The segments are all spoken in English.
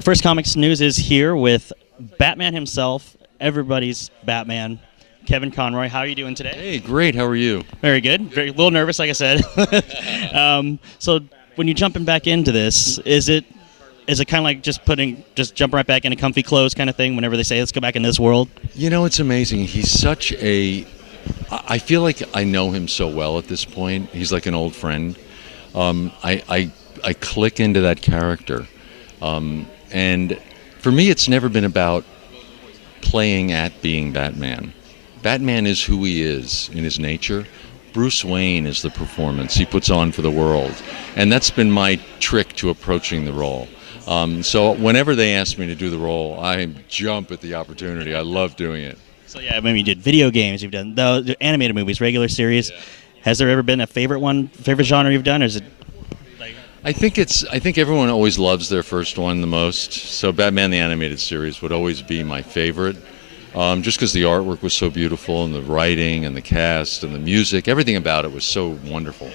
First Comics News is here with Batman himself, everybody's Batman, Kevin Conroy. How are you doing today? Hey, great. How are you? Very good. A little nervous, like I said. So when you're jumping back into this, is it kind of like just jumping right back into comfy clothes kind of thing whenever they say, let's go back in this world? You know, it's amazing. He's such a... I feel like I know him so well at this point. He's like an old friend. I click into that character. And for me, it's never been about playing at being Batman. Batman is who he is in his nature. Bruce Wayne is the performance he puts on for the world. And that's been my trick to approaching the role. So whenever they ask me to do the role, I jump at the opportunity. I love doing it. So yeah, I mean, you did video games, you've done the animated movies, regular series. Yeah. Has there ever been a favorite genre you've done, or is it? I think everyone always loves their first one the most. So Batman the Animated Series would always be my favorite, just because the artwork was so beautiful, and the writing, and the cast, and the music, everything about it was so wonderful,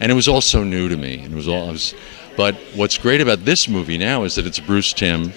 and it was all so new to me. But what's great about this movie now is that it's Bruce Timm,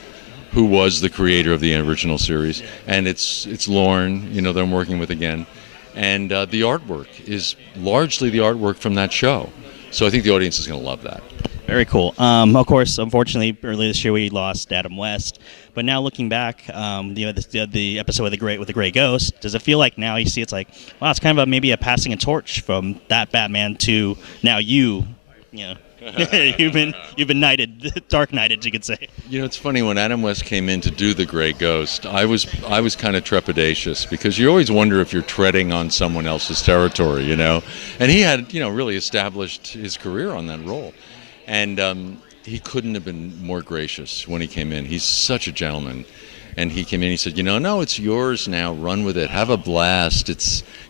who was the creator of the original series, and it's Loren, that I'm working with again, and the artwork is largely the artwork from that show. So I think the audience is going to love that. Very cool. Of course, unfortunately, earlier this year we lost Adam West. But now looking back, the episode with the Gray Ghost, does it feel like now you see it's like, wow, it's kind of maybe a passing a torch from that Batman to now you've been knighted, dark knighted, you could say. It's funny, when Adam West came in to do the Gray Ghost, I was kind of trepidatious, because you always wonder if you're treading on someone else's territory, And he had, really established his career on that role. And he couldn't have been more gracious when he came in. He's such a gentleman. And he came in, he said, no, it's yours now. Run with it. Have a blast.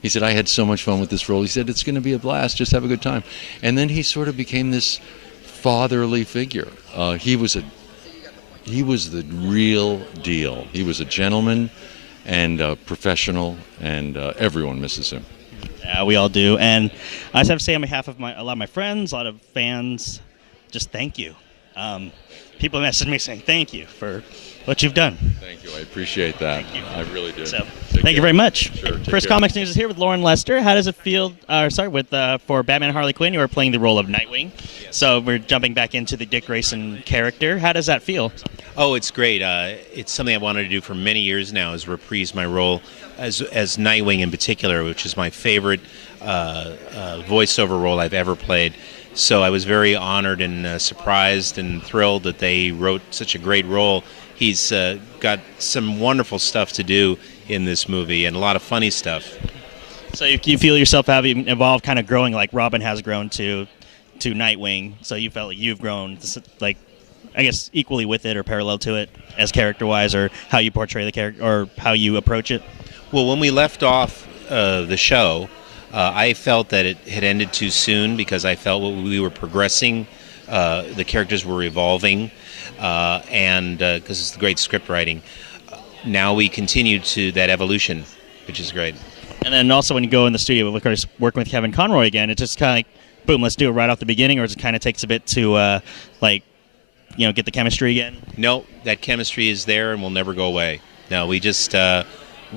He said, I had so much fun with this role. He said, it's going to be a blast. Just have a good time. And then he sort of became this fatherly figure. He was the real deal. He was a gentleman and a professional, and everyone misses him. Yeah, we all do. And I just have to say, on behalf of a lot of my friends, a lot of fans, just thank you. People message me saying thank you for what you've done. Thank you. I appreciate that. Thank you. I really do. So, thank you very much. Sure, First Comics News is here with Loren Lester. How does it feel? For Batman and Harley Quinn, you were playing the role of Nightwing. Yes. So we're jumping back into the Dick Grayson character. How does that feel? Oh, it's great. It's something I wanted to do for many years now, is reprise my role as Nightwing in particular, which is my favorite voiceover role I've ever played. So I was very honored and surprised and thrilled that they wrote such a great role. He's got some wonderful stuff to do in this movie, and a lot of funny stuff. So you feel yourself having evolved, kind of growing like Robin has grown to Nightwing. So you felt like you've grown, like, I guess, equally with it or parallel to it as character-wise, or how you portray the character, or how you approach it? Well, when we left off the show, I felt that it had ended too soon, because I felt we were progressing, the characters were evolving, and because it's the great script writing. Now we continue to that evolution, which is great. And then also when you go in the studio, of course, working with Kevin Conroy again, it's just kind of like, boom, let's do it right off the beginning, or it kind of takes a bit to, get the chemistry again? No, that chemistry is there and will never go away. No, we just...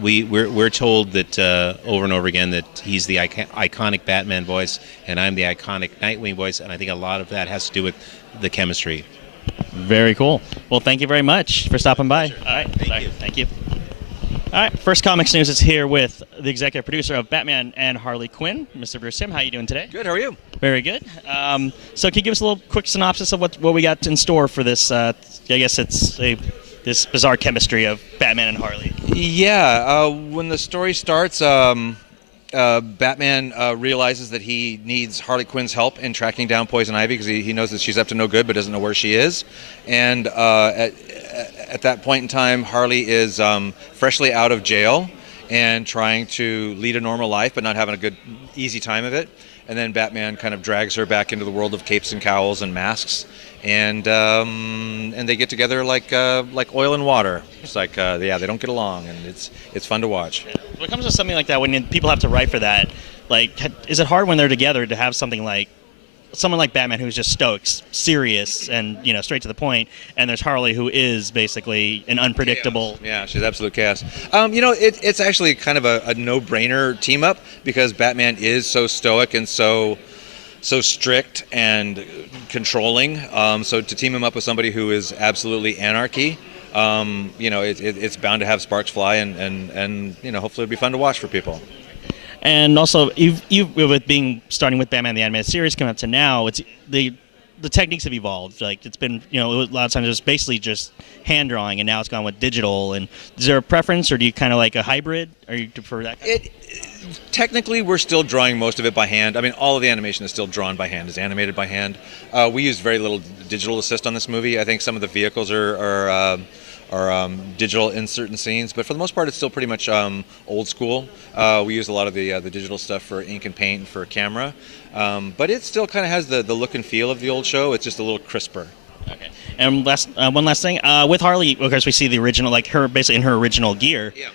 We're told that over and over again that he's the iconic Batman voice, and I'm the iconic Nightwing voice, and I think a lot of that has to do with the chemistry. Very cool. Well, thank you very much for stopping by. Sure. All right. Thank you. All right. First Comics News is here with the executive producer of Batman and Harley Quinn, Mr. Bruce Timm. How are you doing today? Good. How are you? Very good. So can you give us a little quick synopsis of what we got in store for this? I guess it's this bizarre chemistry of Batman and Harley. Yeah, when the story starts, Batman realizes that he needs Harley Quinn's help in tracking down Poison Ivy, because he knows that she's up to no good but doesn't know where she is. And at that point in time, Harley is freshly out of jail and trying to lead a normal life but not having a good, easy time of it. And then Batman kind of drags her back into the world of capes and cowls and masks. And they get together like oil and water. It's like they don't get along, and it's fun to watch. When it comes to something like that, when people have to write for that, like, is it hard when they're together to have something like someone like Batman who's just stoic, serious, and straight to the point, and there's Harley who is basically an unpredictable. Yeah, she's absolute chaos. It's actually kind of a no-brainer team up because Batman is so stoic and so strict and controlling. So to team him up with somebody who is absolutely anarchy, it's bound to have sparks fly, and hopefully it'll be fun to watch for people. And also, you've with starting with Batman the Animated Series coming up to now, it's the techniques have evolved. Like it's been, a lot of times it was basically just hand drawing, and now it's gone with digital. And is there a preference, or do you kind of like a hybrid, or you prefer that? Technically, we're still drawing most of it by hand. I mean, all of the animation is still drawn by hand, is animated by hand. We use very little digital assist on this movie. I think some of the vehicles are digital in certain scenes, but for the most part, it's still pretty much old school. We use a lot of the digital stuff for ink and paint and for camera, but it still kind of has the look and feel of the old show. It's just a little crisper. Okay. And one last thing, with Harley, of course, we see the original, like her basically in her original gear. Yeah.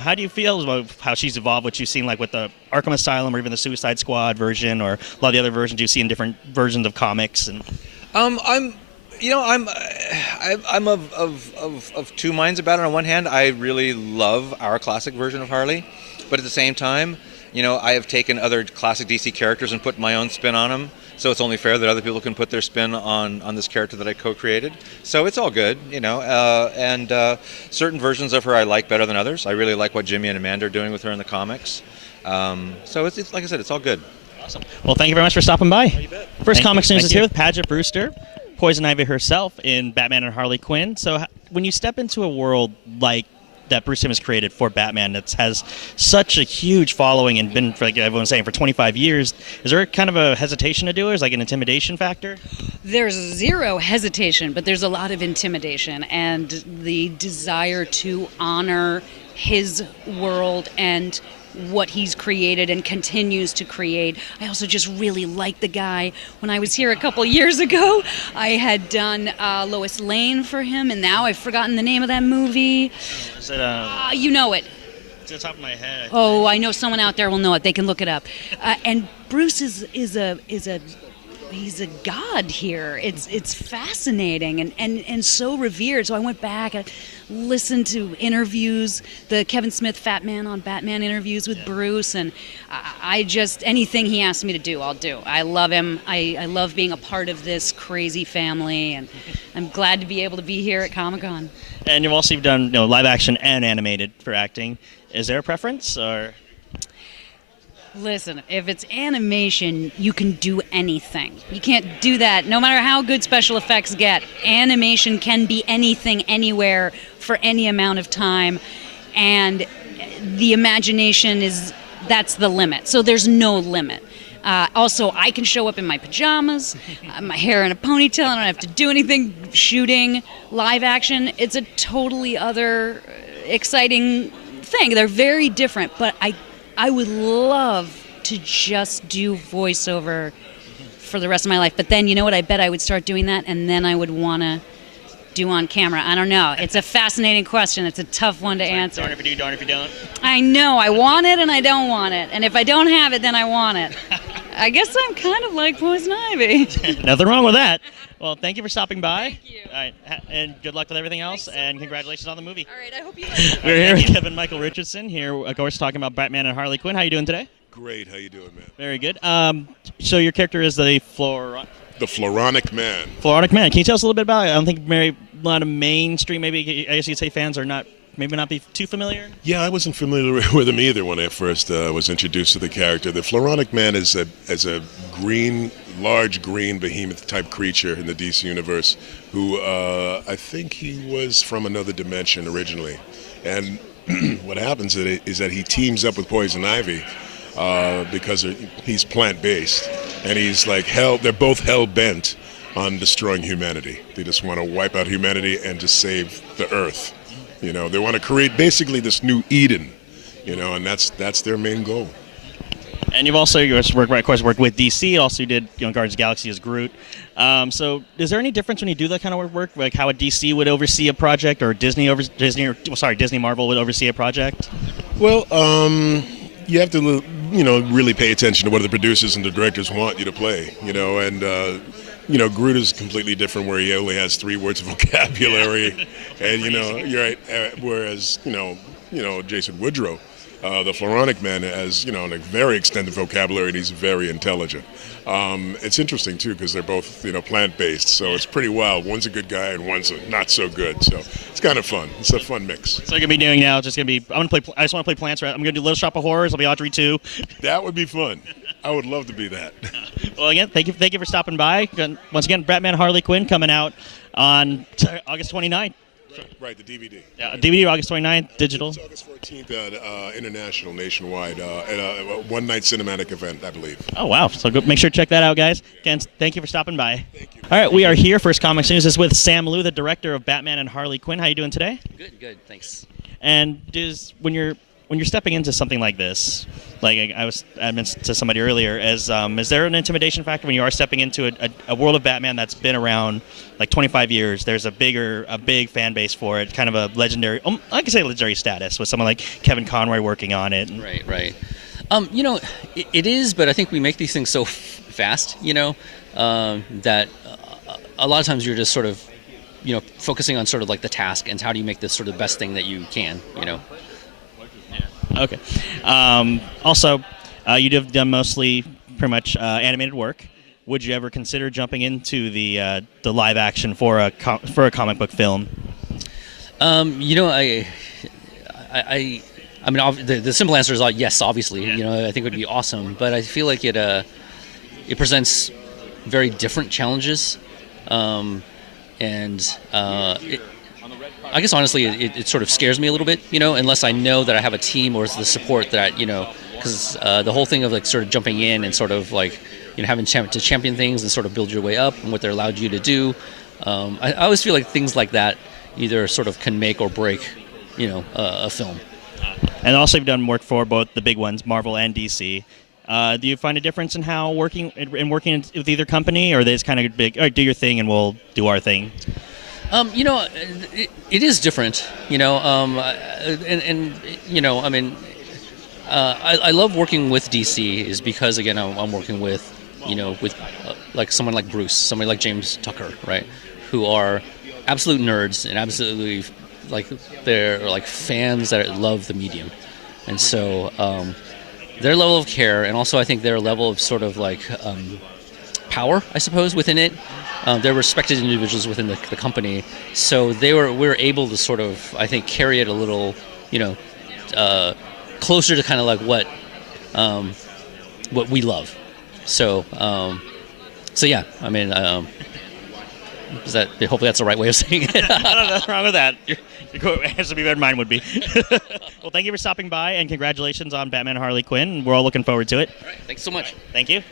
How do you feel about how she's evolved, what you've seen like with the Arkham Asylum or even the Suicide Squad version, or a lot of the other versions you see in different versions of comics? And I'm of two minds about it. On one hand, I really love our classic version of Harley, but at the same time, I have taken other classic DC characters and put my own spin on them. So it's only fair that other people can put their spin on this character that I co-created. So it's all good, and certain versions of her I like better than others. I really like what Jimmy and Amanda are doing with her in the comics. So it's like I said, it's all good. Awesome. Well, thank you very much for stopping by. You bet. First Comics News is here with Paget Brewster, Poison Ivy herself in Batman and Harley Quinn. So when you step into a world like that Bruce Timm has created for Batman that has such a huge following and been, like everyone's saying, for 25 years, is there kind of a hesitation to do it? Is it like an intimidation factor? There's zero hesitation, but there's a lot of intimidation and the desire to honor his world and what he's created and continues to create. I also just really like the guy. When I was here a couple years ago, I had done Lois Lane for him, and now I've forgotten the name of that movie. Is it, you know it. it's on the top of my head. Oh, I know someone out there will know it. They can look it up. And Bruce is he's a god here. It's fascinating and so revered. So I went back, I listened to interviews, the Kevin Smith Fat Man on Batman interviews with Bruce, and I just, anything he asks me to do, I'll do. I love him. I love being a part of this crazy family, and I'm glad to be able to be here at Comic-Con. And you've also done live action and animated for acting. Is there a preference, or? Listen, if it's animation, you can do anything. You can't do that no matter how good special effects get. Animation can be anything, anywhere, for any amount of time. And the imagination that's the limit. So there's no limit. Also, I can show up in my pajamas, my hair in a ponytail, I don't have to do anything. Shooting live action, it's a totally other exciting thing. They're very different, but I would love to just do voiceover for the rest of my life. But then, you know what? I bet I would start doing that, and then I would want to do on camera. I don't know. It's a fascinating question. It's a tough one to answer. Darn if you do, darn if you don't. I know. I want it, and I don't want it. And if I don't have it, then I want it. I guess I'm kind of like Poison Ivy. Nothing wrong with that. Well, thank you for stopping by. Thank you. All right, and good luck with everything else, and congratulations on the movie. All right, I hope you like it. We're here with Kevin Michael Richardson here, of course, talking about Batman and Harley Quinn. How you doing today? Great. How you doing, man? Very good. So your character is the The Floronic Man. Floronic Man. Can you tell us a little bit about it? I don't think a lot of mainstream, maybe I guess you'd say fans are not be too familiar. Yeah, I wasn't familiar with him either when I first was introduced to the character. The Floronic Man is a large green behemoth type creature in the DC universe who I think he was from another dimension originally. And what happens is that he teams up with Poison Ivy because he's plant-based, and he's like they're both hell-bent on destroying humanity. They just want to wipe out humanity and just save the Earth. They want to create basically this new Eden, and that's their main goal. And you've also, worked with DC. Also, you did Guardians of the Galaxy as Groot. So, is there any difference when you do that kind of work, like how a DC would oversee a project, or Disney Marvel would oversee a project? Well, you have to really pay attention to what the producers and the directors want you to play, and Groot is completely different, where he only has 3 words of vocabulary, and you're right. Whereas Jason Woodrow, the Floronic Man, has a very extended vocabulary, and he's very intelligent. It's interesting too because they're both plant-based, so it's pretty wild. One's a good guy and one's not so good. So it's kind of fun. It's a fun mix. So you're gonna be doing now? Just gonna be? I just want to play Plants. I'm gonna do Little Shop of Horrors. I'll be Audrey too. That would be fun. I would love to be that. Well, again, thank you for stopping by. Once again, Batman Harley Quinn coming out on August 29th. Right, the DVD. Yeah, DVD August 29th, digital. It's August 14th at International, nationwide, at a one-night cinematic event, I believe. Oh, wow. So go, make sure to check that out, guys. Again, thank you for stopping by. Thank you. All right, we are here. First Comics News is with Sam Liu, the director of Batman and Harley Quinn. How you doing today? Good, thanks. And when you're stepping into something like this, like I mentioned to somebody earlier, is there an intimidation factor when you are stepping into a world of Batman that's been around like 25 years? There's a big fan base for it, kind of a legendary, I can say legendary status with someone like Kevin Conroy working on it. Right. It is, but I think we make these things so fast, that a lot of times you're just sort of, focusing on sort of like the task and how do you make this sort of the best thing that you can, Okay. Also, you have done mostly pretty much animated work. Would you ever consider jumping into the live action for a comic book film? I mean, the simple answer is yes, obviously. I think it would be awesome, but I feel like it presents very different challenges, I guess honestly, it sort of scares me a little bit, unless I know that I have a team or the support that because the whole thing of like sort of jumping in and sort of like having to champion things and sort of build your way up and what they're allowed you to do. I always feel like things like that either sort of can make or break, a film. And also, you've done work for both the big ones, Marvel and DC. Do you find a difference in how working with either company, or are they just kind of big? All right, do your thing, and we'll do our thing. It is different, I love working with DC is because, again, I'm working with, like someone like Bruce, somebody like James Tucker, right, who are absolute nerds and absolutely, like, they're like fans that love the medium. And so their level of care, and also I think their level of sort of like power, I suppose, within it, they're respected individuals within the company, so we were able to sort of, I think, carry it a little, closer to kind of like what we love. So yeah, I mean, hopefully that's the right way of saying it. Nothing wrong with that. Your answer to be better than mine would be. Well, thank you for stopping by, and congratulations on Batman and Harley Quinn. We're all looking forward to it. All right, thanks so much. Thank you.